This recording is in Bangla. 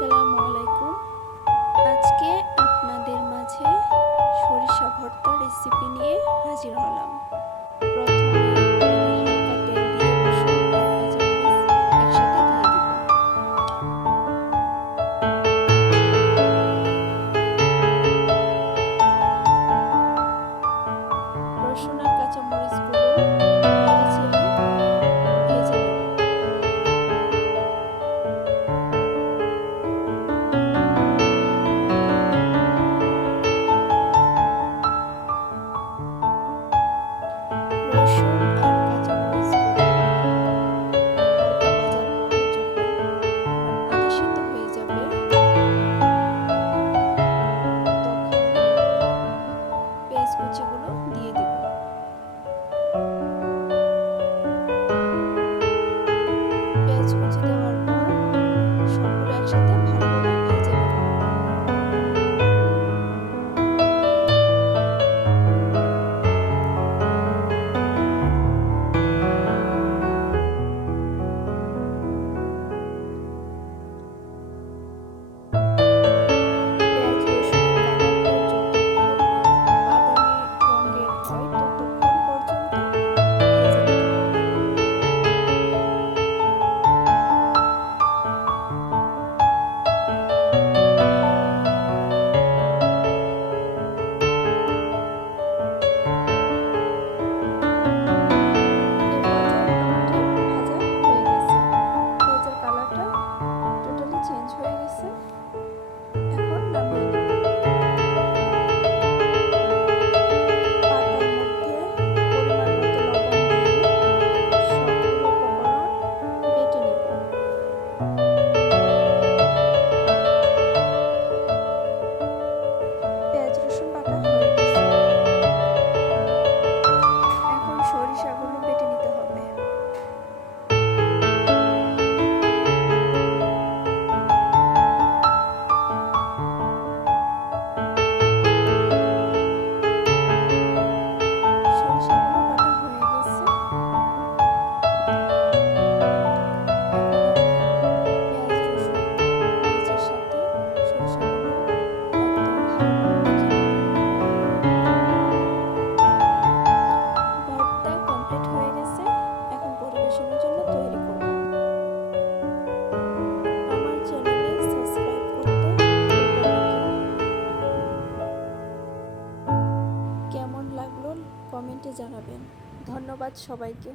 আসসালামু আলাইকুম। আজকে আপনাদের মাঝে সরিষা ভর্তা রেসিপি নিয়ে হাজির হলাম। প্রথমে প্যানে হালকা তেল দিয়ে রসুন আর কাঁচামরিচ একসাথে দিয়ে দিব। রসুন আর কাঁচামরিচগুলো নেড়ে চেড়ে ভেজে নেব। রসুন আর কাঁচামরিচগুলো হালকা ভাজার পর যখন আদা সিদ্ধ হয়ে যাবে তখন পেঁয়াজ কুচিগুলো দিয়ে দিব। পেঁয়াজ কুচি দেওয়ার পর সবগুলো একসাথে ভালোভাবে ভেজে নেব। কমেন্টে জানাবেন। ধন্যবাদ সবাইকে।